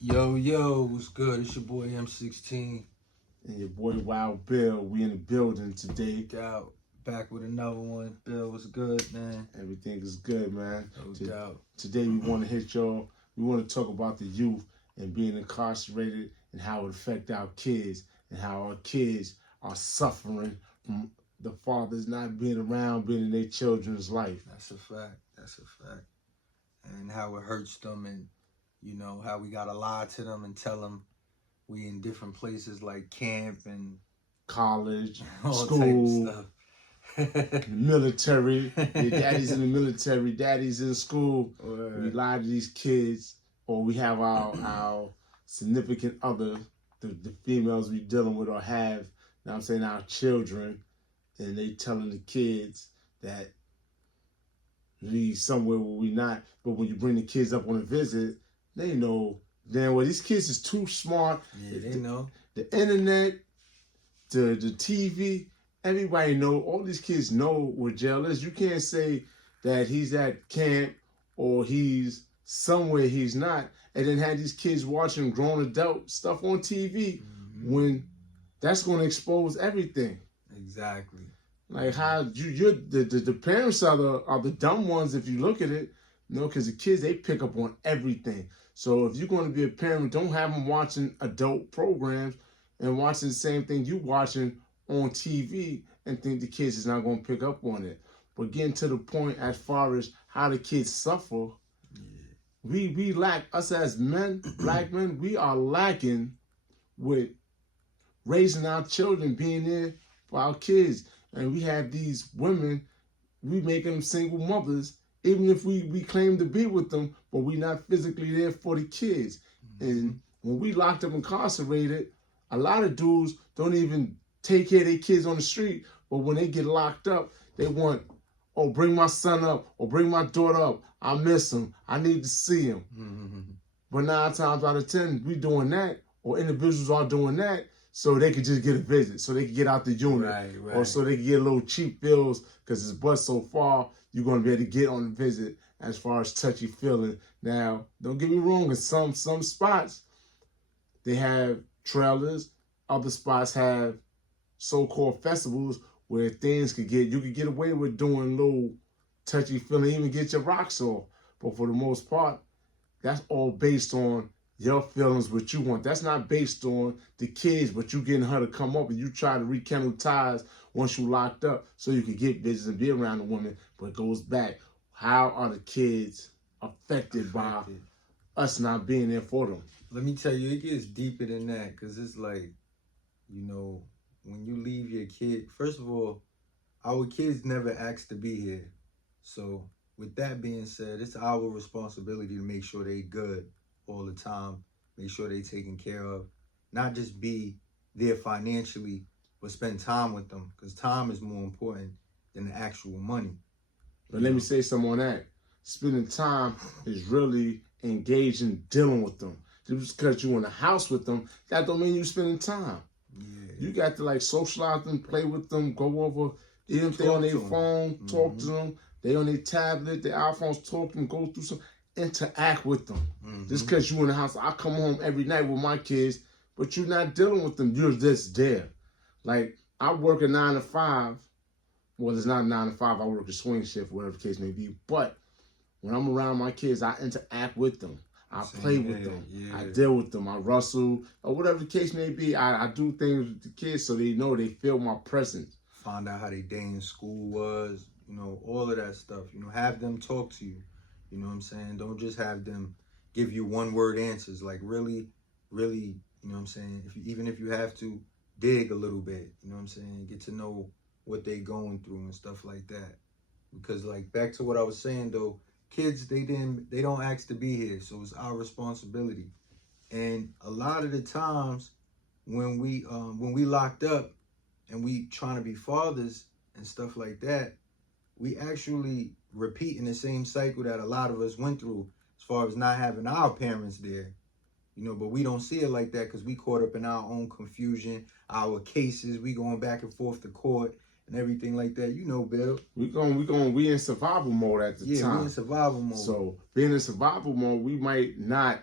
Yo, what's good? It's your boy M16. And your boy Wild Bill. We in the building today. Out back with another one. Bill, what's good, man? Everything is good, man. No doubt. Today we want to hit y'all. We want to talk about the youth and being incarcerated and how it affect our kids and how our kids are suffering from the fathers not being around, being in their children's life. That's a fact. And how it hurts them, and how we gotta lie to them and tell them we in different places like camp and college, all school, type of stuff. military. Your daddy's in the military, daddy's in school. Word. We lie to these kids, or we have our significant other, the females we dealing with or have, now I'm saying our children, and they telling the kids that we somewhere where we not. But when you bring the kids up on a visit, they know damn well these kids is too smart. Yeah, they know. The internet, the TV, everybody know. All these kids know what jail is. You can't say that he's at camp or he's somewhere he's not, and then have these kids watching grown adult stuff on TV when that's going to expose everything. Exactly. Like how you're the parents are the dumb ones if you look at it, because the kids, they pick up on everything. So if you're going to be a parent, don't have them watching adult programs and watching the same thing you watching on TV and think the kids is not going to pick up on it. But getting to the point as far as how the kids suffer, we lack, us as men, black men, we are lacking with raising our children, being there for our kids. And we have these women, we making them single mothers, even if we claim to be with them, but we not physically there for the kids. And when we locked up incarcerated, a lot of dudes don't even take care of their kids on the street, but when they get locked up, they want, oh, bring my son up, or bring my daughter up. I miss him. I need to see him. But 9 times out of 10, we doing that, or individuals are doing that, so they could just get a visit, so they could get out the unit, Right. or so they can get a little cheap bills, because it's but so far you're going to be able to get on the visit as far as touchy feeling. Now, don't get me wrong, in some spots, they have trailers, other spots have so-called festivals where things you could get away with doing little touchy feeling, even get your rocks off. But for the most part, that's all based on your feelings, what you want. That's not based on the kids, but you getting her to come up and you try to rekindle ties once you locked up so you can get visits and be around the woman. But it goes back, how are the kids affected by us not being there for them? Let me tell you, it gets deeper than that, because it's like, when you leave your kid, first of all, our kids never asked to be here. So with that being said, it's our responsibility to make sure they good all the time, make sure they taken care of, not just be there financially, but spend time with them, because time is more important than the actual money. But let me say something on that. Spending time is really engaging, dealing with them. Just because you're in the house with them, that don't mean you're spending time. Yeah. You got to like socialize them, play with them, go over, even if they on their phone, talk to them, they on their tablet, their iPhones, talk to them, go through some, interact with them. Just because you in the house, I come home every night with my kids, but you're not dealing with them, you're just there. Like, I work a 9 to 5. Well, it's not 9 to 5, I work a swing shift, whatever the case may be. But when I'm around my kids, I interact with them. I play with them. I deal with them. I wrestle, or whatever the case may be. I do things with the kids so they know, they feel my presence. Find out how their day in school was, all of that stuff. Have them talk to you. You know what I'm saying? Don't just have them give you one-word answers. Like, really, you know what I'm saying? Even if you have to dig a little bit, you know what I'm saying? Get to know what they going through and stuff like that. Because, like, back to what I was saying, though, kids, they don't ask to be here, so it's our responsibility. And a lot of the times when we locked up and we trying to be fathers and stuff like that, we actually repeating the same cycle that a lot of us went through as far as not having our parents there. But we don't see it like that because we caught up in our own confusion, our cases, we going back and forth to court and everything like that. Bill. We in survival mode at the time. Yeah, we in survival mode. So being in survival mode, we might not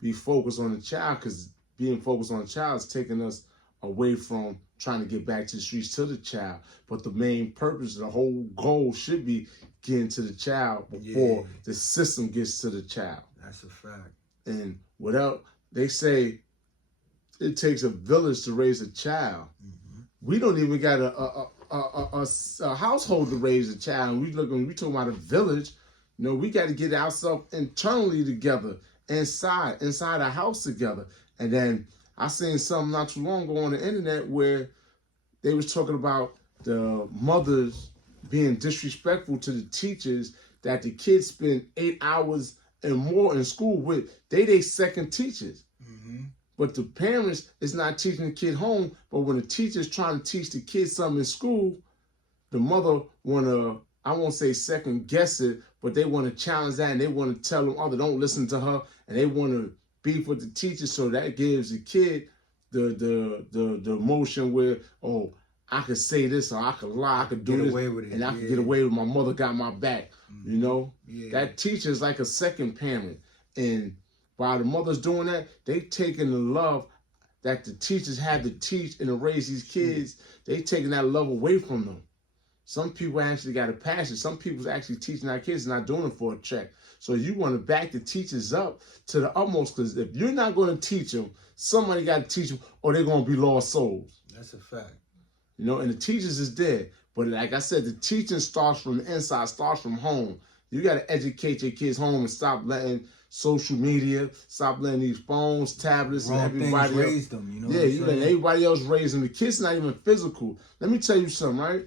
be focused on the child, because being focused on the child is taking us away from trying to get back to the streets to the child. But the main purpose, the whole goal should be getting to the child before the system gets to the child. That's a fact. And without, they say it takes a village to raise a child. Mm-hmm. We don't even got a household to raise a child. We talking about a village. You know, we got to get ourselves internally together, inside a house together. And then I seen something not too long ago on the internet where they was talking about the mothers being disrespectful to the teachers that the kids spend 8 hours and more in school with. They second teachers. Mm-hmm. But the parents is not teaching the kid home. But when the teacher's trying to teach the kid something in school, the mother want to, I won't say second guess it, but they want to challenge that, and they want to tell them, oh, don't listen to her, and they want to beef with the teacher. So that gives the kid the emotion where, oh, I could say this, or I could lie, I could do this, away with it, and I could get away with it. My mother got my back. Mm-hmm. You know, Yeah. that teacher is like a second parent, and while the mother's doing that, they taking the love that the teachers had to teach and to raise these kids. They taking that love away from them. Some people actually got a passion. Some people's actually teaching our kids, not doing it for a check. So you want to back the teachers up to the utmost, because if you're not going to teach them, somebody got to teach them, or they're going to be lost souls. That's a fact. You know, and the teachers is there. But like I said, the teaching starts from the inside, starts from home. You got to educate your kids home and stop letting social media, stop letting these phones, tablets, Wrong and everybody things else raise them. You know. Yeah, you let everybody else raise them. The kid's not even physical. Let me tell you something, right?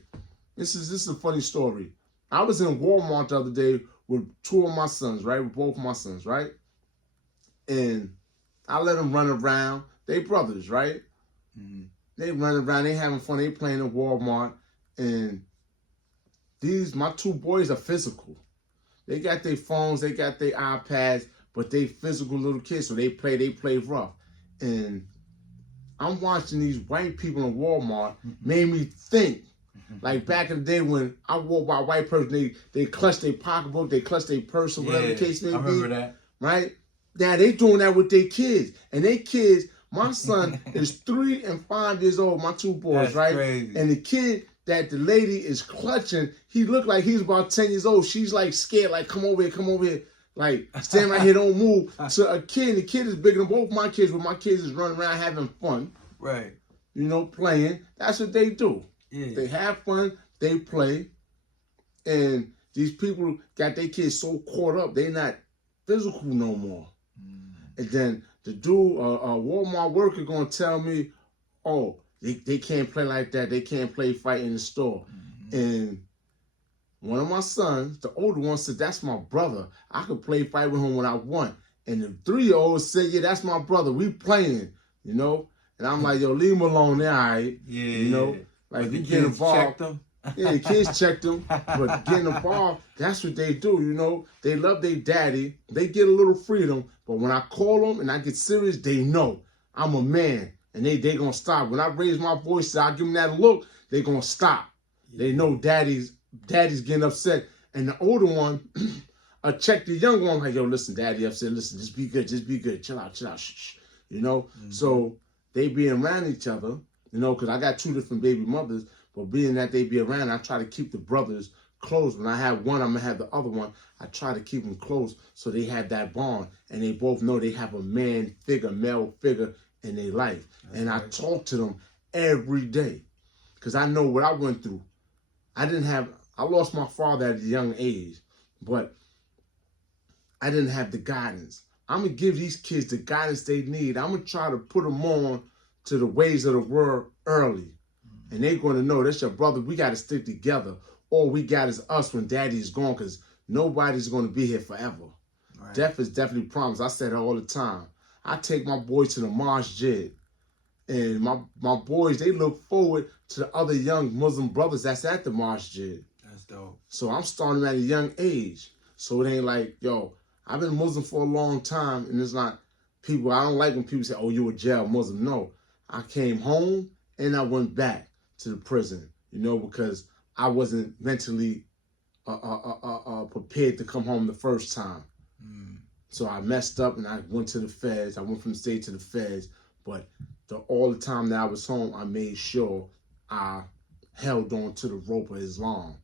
This is a funny story. I was in Walmart the other day with two of my sons, right? With both of my sons, right? And I let them run around. They brothers, right? Mm-hmm. They running around. They having fun. They playing in Walmart. And my two boys are physical. They got their phones. They got their iPads. But they physical little kids, so they play rough. And I'm watching these white people in Walmart, made me think, like back in the day when I walked by a white person, they clutch their pocketbook, they clutch their purse, or whatever the case may be. I remember that. Right? Now they doing that with their kids. And they kids, my son is 3 and 5 years old, my two boys, That's right? crazy. And the kid that the lady is clutching, he looked like he's about 10 years old. She's like scared, like, come over here. Like, stand right here, don't move. To a kid, and the kid is bigger than both my kids, but my kids is running around having fun. Right. You know, playing. That's what they do. Yeah. They have fun, they play. And these people got their kids so caught up, they not physical no more. And then the dude, a Walmart worker gonna tell me, oh, they can't play like that. They can't play fight in the store. And one of my sons, the older one, said, that's my brother. I could play fight with him when I want. And the 3-year-old said, yeah, that's my brother. We playing, you know? And I'm like, yo, leave him alone there, all right? Yeah. You know? Like, But you the get kids involved. checked them. Yeah, the kids checked them. But getting involved, that's what they do, you know? They love their daddy. They get a little freedom. But when I call them and I get serious, they know I'm a man. And they going to stop. When I raise my voice, I give them that look, they going to stop. Yeah. They know daddy's getting upset. And the older one, I check the younger one, like, yo, listen, daddy upset. Listen, just be good. Chill out. Shh. You know? Mm-hmm. So they being around each other, you know, because I got 2 different baby mothers. But being that they be around, I try to keep the brothers close. When I have one, I'm going to have the other one. I try to keep them close so they have that bond. And they both know they have a male figure in their life. That's and right. I talk to them every day because I know what I went through. I lost my father at a young age, but I didn't have the guidance. I'm going to give these kids the guidance they need. I'm going to try to put them on to the ways of the world early. And they're going to know, that's your brother. We got to stick together. All we got is us when daddy is gone, because nobody's going to be here forever. Right. Death is definitely promised. I say that all the time. I take my boys to the masjid. And my boys, they look forward to the other young Muslim brothers that's at the masjid. That's dope. So I'm starting at a young age. So it ain't like, yo, I've been Muslim for a long time. And it's not people, I don't like when people say, oh, you a jail Muslim. No, I came home and I went back to the prison, you know, because I wasn't mentally prepared to come home the first time. So I messed up and I went to the feds. I went from the state to the feds. But all the time that I was home, I made sure I held on to the rope of Islam.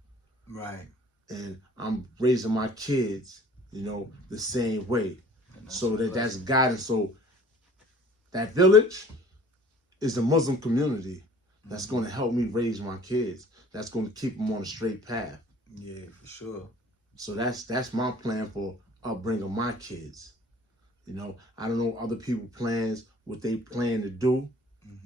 Right. And I'm raising my kids, the same way. So that's guidance. So that village is the Muslim community that's going to help me raise my kids. That's going to keep them on a straight path. Yeah, for sure. So that's my plan for upbringing my kids. I don't know other people plans, what they plan to do,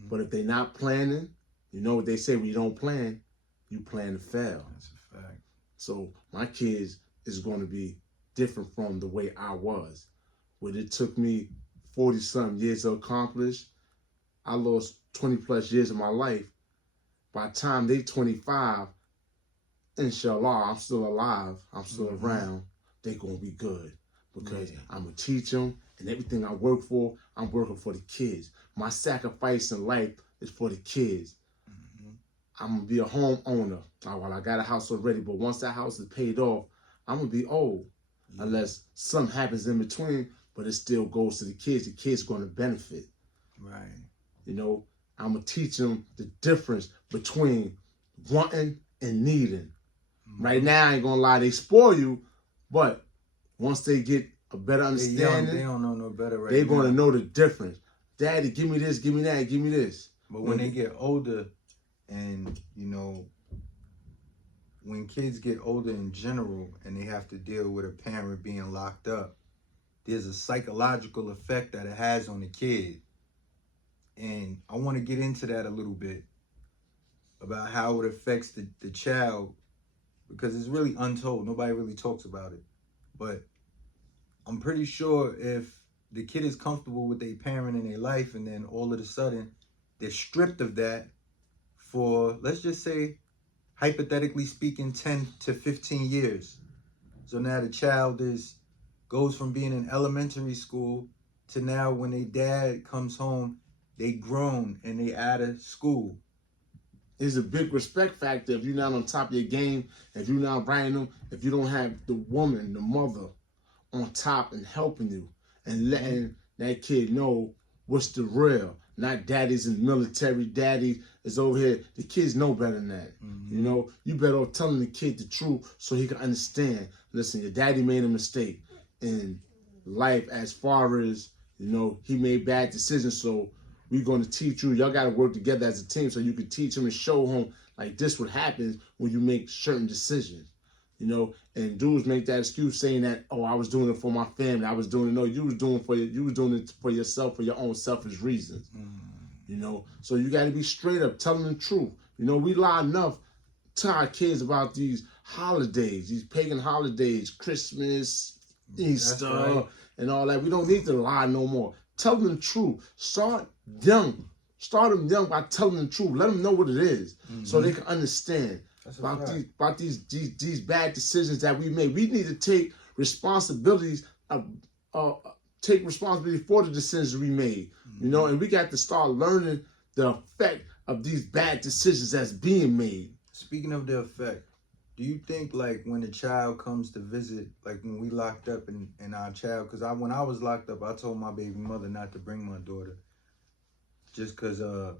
but if they're not planning, what they say, when you don't plan, you plan to fail. That's a fact. So my kids is going to be different from the way I was. What it took me 40-something years to accomplish, I lost 20 plus years of my life. By the time they 25, inshallah, I'm still alive, I'm still around, they're going to be good. Because I'm going to teach them, and everything I work for, I'm working for the kids. My sacrifice in life is for the kids. I'm going to be a homeowner. Well, I got a house already, but once that house is paid off, I'm going to be old. Unless something happens in between, but it still goes to the kids. The kids are going to benefit. Right. I'm going to teach them the difference between wanting and needing. Right now, I ain't going to lie, they spoil you, but once they get a better understanding, they don't know no better right they're now. going to know the difference. Daddy, give me this, give me that, give me this. But when they get older, and, when kids get older in general and they have to deal with a parent being locked up, there's a psychological effect that it has on the kid. And I want to get into that a little bit about how it affects the child, because it's really untold. Nobody really talks about it. But I'm pretty sure if the kid is comfortable with their parent in their life, and then all of a sudden they're stripped of that for, let's just say, hypothetically speaking, 10 to 15 years. So now the child goes from being in elementary school to now when their dad comes home, they grown and they out of school. There's a big respect factor if you're not on top of your game, if you're not writing them, if you don't have the woman, the mother, on top and helping you and letting that kid know what's the real. Not daddy's in the military, daddy is over here. The kids know better than that. You better off telling the kid the truth so he can understand. Listen, your daddy made a mistake in life as far as, he made bad decisions. So we're going to teach you. Y'all got to work together as a team so you can teach him and show him like this what happens when you make certain decisions. And dudes make that excuse saying that, oh, I was doing it for my family. I was doing it. No, you was doing it for yourself, for your own selfish reasons. So you got to be straight up, telling the truth. We lie enough to our kids about these holidays, these pagan holidays, Christmas, Easter, and all that. We don't need to lie no more. Tell them the truth. Start young. Start them young by telling them the truth. Let them know what it is so they can understand. About these bad decisions that we made. We need to take responsibilities for the decisions we made. And we got to start learning the effect of these bad decisions that's being made. Speaking of the effect, do you think like when a child comes to visit, like when we locked up in our child, because when I was locked up, I told my baby mother not to bring my daughter, just because the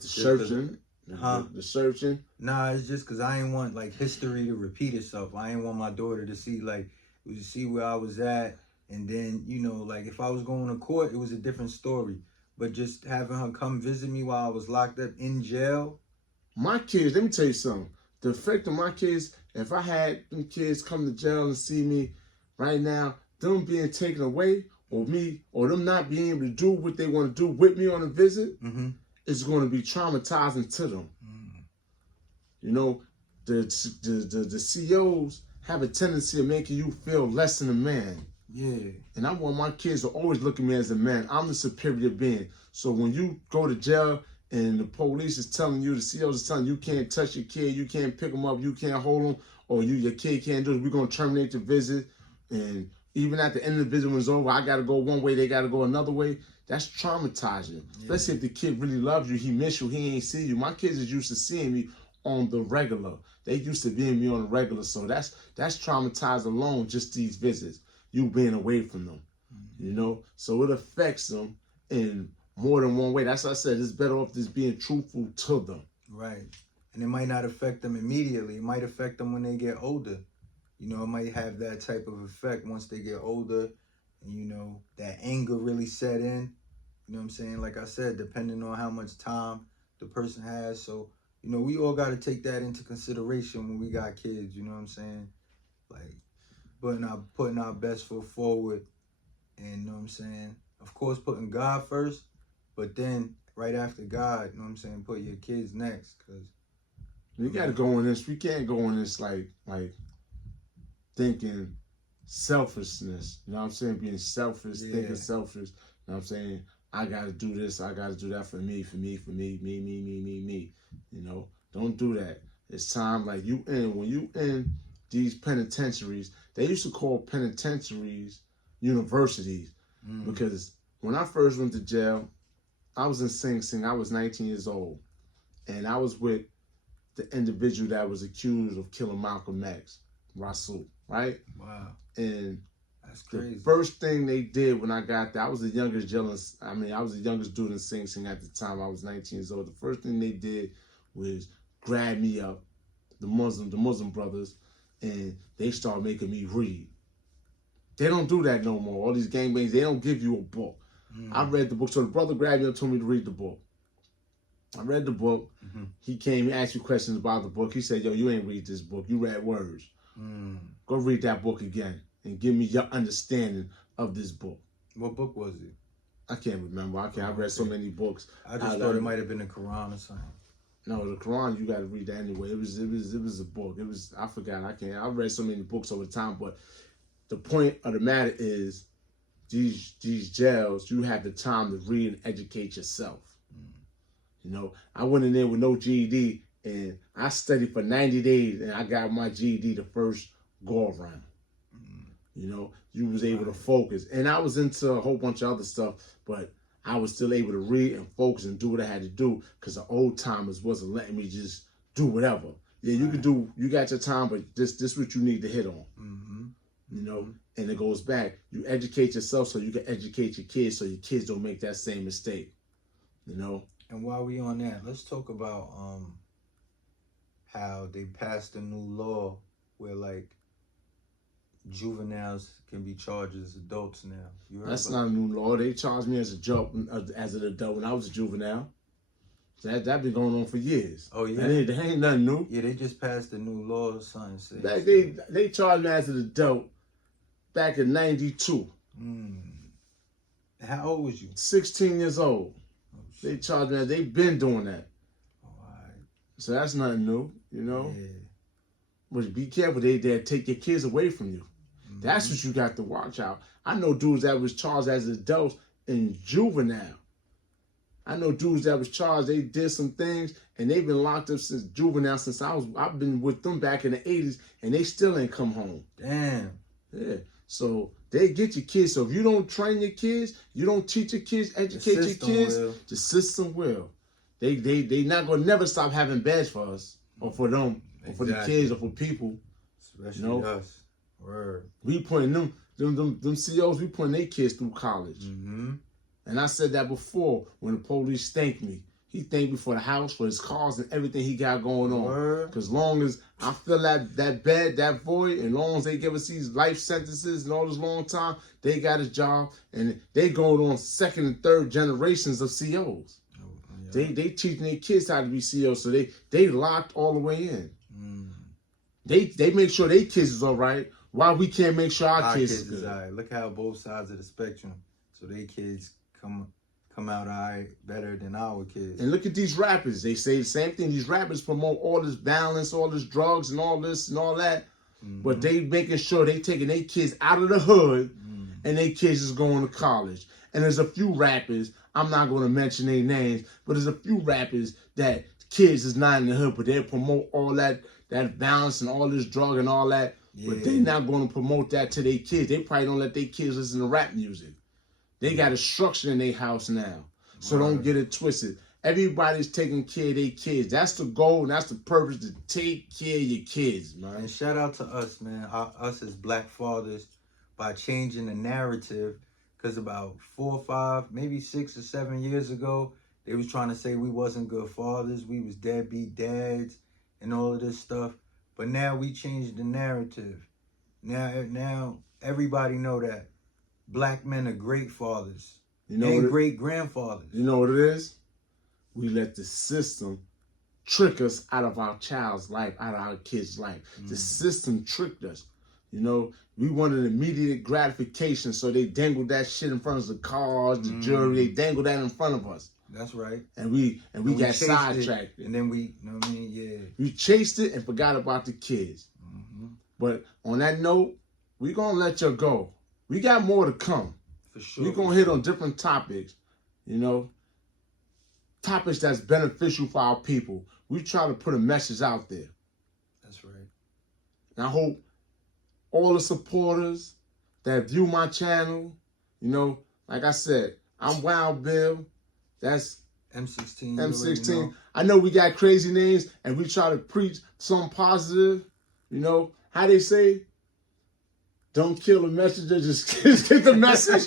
searching. The searching? Nah, it's just because I ain't want like history to repeat itself. I ain't want my daughter to see where I was at, and then like if I was going to court, it was a different story. But just having her come visit me while I was locked up in jail. My kids, let me tell you something. The effect of my kids, if I had them kids come to jail and see me right now, them being taken away, or them not being able to do what they want to do with me on a visit, it's going to be traumatizing to them. The COs have a tendency of making you feel less than a man. Yeah. And I want my kids to always look at me as a man. I'm the superior being. So when you go to jail and the police is telling you, the COs is telling you can't touch your kid, you can't pick them up, you can't hold them, or your kid can't do it, we're going to terminate the visit. And even at the end of the visit when it's over, I got to go one way, they got to go another way. That's traumatizing. Yeah. Let's say if the kid really loves you, he miss you, he ain't see you. My kids is used to seeing me on the regular. They used to being me on the regular. So that's traumatized alone, just these visits. you being away from them. You know, so it affects them in more than one way. That's why I said it's better off just being truthful to them. Right. And it might not affect them immediately. It might affect them when they get older. You know, it might have that type of effect once they get older. And, you know, that anger really set in. You know what I'm saying? Like I said, depending on how much time the person has. So, you know, we all got to take that into consideration when we got kids. You know what I'm saying? Like, putting our best foot forward. And, you know what I'm saying? Of course, putting God first. But then, right after God, you know what I'm saying? Put your kids next. Because we got to go in this. We can't go in this like thinking selfishness. You know what I'm saying? Being selfish, thinking selfish. You know what I'm saying? I got to do this. I got to do that for me, me. You know, don't do that. It's time when you in these penitentiaries, they used to call penitentiaries universities because when I first went to jail, I was in Sing Sing. I was 19 years old, and I was with the individual that was accused of killing Malcolm X, Rasul, right? Wow. And that's crazy. The first thing they did when I got there, I was the youngest dude in Sing Sing at the time. I was 19 years old. The first thing they did was grab me up, the Muslim brothers, and they started making me read. They don't do that no more. All these gangbangs, they don't give you a book. I read the book. So the brother grabbed me and told me to read the book. I read the book. He came, he asked me questions about the book. He said, yo, you ain't read this book. You read words. Go read that book again and give me your understanding of this book. What book was it? I can't remember. I read so many books. I just thought it might have been the Quran or something. No, the Quran, you got to read that anyway. It was a book. I forgot. I read so many books over time, but the point of the matter is these jails, you have the time to read and educate yourself. You know, I went in there with no GED and I studied for 90 days and I got my GED the first go around. You know, you was able to focus. And I was into a whole bunch of other stuff, but I was still able to read and focus and do what I had to do because the old timers wasn't letting me just do whatever. Yeah, you got your time, but this what you need to hit on. You know, and it goes back. You educate yourself so you can educate your kids so your kids don't make that same mistake. You know? And while we on that, let's talk about how they passed a new law where like juveniles can be charged as adults now. That's not a new law. They charged me as an adult when I was a juvenile. That been going on for years. Oh yeah, that ain't nothing new. Yeah, they just passed a new law or something. They charged me as an adult back in '92. How old was you? 16 years old. Oh, they charged me. They've been doing that. Oh, all right. So that's nothing new, you know. Yeah. But be careful. They take your kids away from you. That's what you got to watch out. I know dudes that was charged as adults in juvenile. I know dudes that was charged, they did some things, and they've been locked up since juvenile, I've been with them back in the 80s, and they still ain't come home. Damn. Yeah. So they get your kids. So if you don't train your kids, you don't teach your kids, educate your kids, the system will. They not gonna never stop having badge for us, or for them, or for the kids, or for people. Especially us. Word. We putting them COs, we putting their kids through college. And I said that before when the police thanked me. He thanked me for the house, for his cars, and everything he got going on. Because long as I fill that bed, that void, and long as they give us these life sentences and all this long time, they got a job, and they going on second and third generations of COs. They teaching their kids how to be COs, so they locked all the way in. They make sure their kids is all right. Why we can't make sure our kids is good? All right. Look how both sides of the spectrum, so they kids come out all right, better than our kids. And look at these rappers. They say the same thing. These rappers promote all this violence, all this drugs, and all this and all that. But they making sure they taking their kids out of the hood, and their kids is going to college. And there's a few rappers, I'm not going to mention their names, but there's a few rappers that kids is not in the hood, but they promote all that violence and all this drug and all that. Yeah. But they not going to promote that to their kids. They probably don't let their kids listen to rap music. They got a structure in their house now. So don't get it twisted. Everybody's taking care of their kids. That's the goal and that's the purpose, to take care of your kids, man. And shout out to us, man. Us as black fathers. by changing the narrative. Because about 4 or 5, maybe 6 or 7 years ago, they was trying to say we wasn't good fathers, we was deadbeat dads, and all of this stuff. But now we changed the narrative. Now everybody know that black men are great fathers and great grandfathers. You know what it is? We let the system trick us out of our child's life, out of our kid's life. The system tricked us. You know, we wanted immediate gratification, so they dangled that shit in front of the cars, the jewelry. They dangled that in front of us. That's right. And we got sidetracked. And then we, you know what I mean? Yeah. We chased it and forgot about the kids. But on that note, we're going to let you go. We got more to come. For sure. We're going to hit on different topics, you know, topics that's beneficial for our people. We try to put a message out there. That's right. And I hope all the supporters that view my channel, you know, like I said, I'm Wild Bill. That's M16. M16. I know we got crazy names and we try to preach something positive. You know, how they say, don't kill the messenger, just get the message.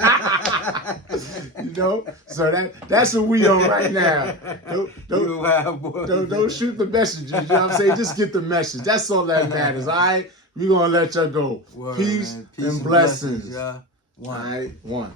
You know? So that's what we on right now. Don't shoot the messenger. You know what I'm saying? Just get the message. That's all that matters. All right? We're going to let you go. Peace and blessings. Yeah. All right? One.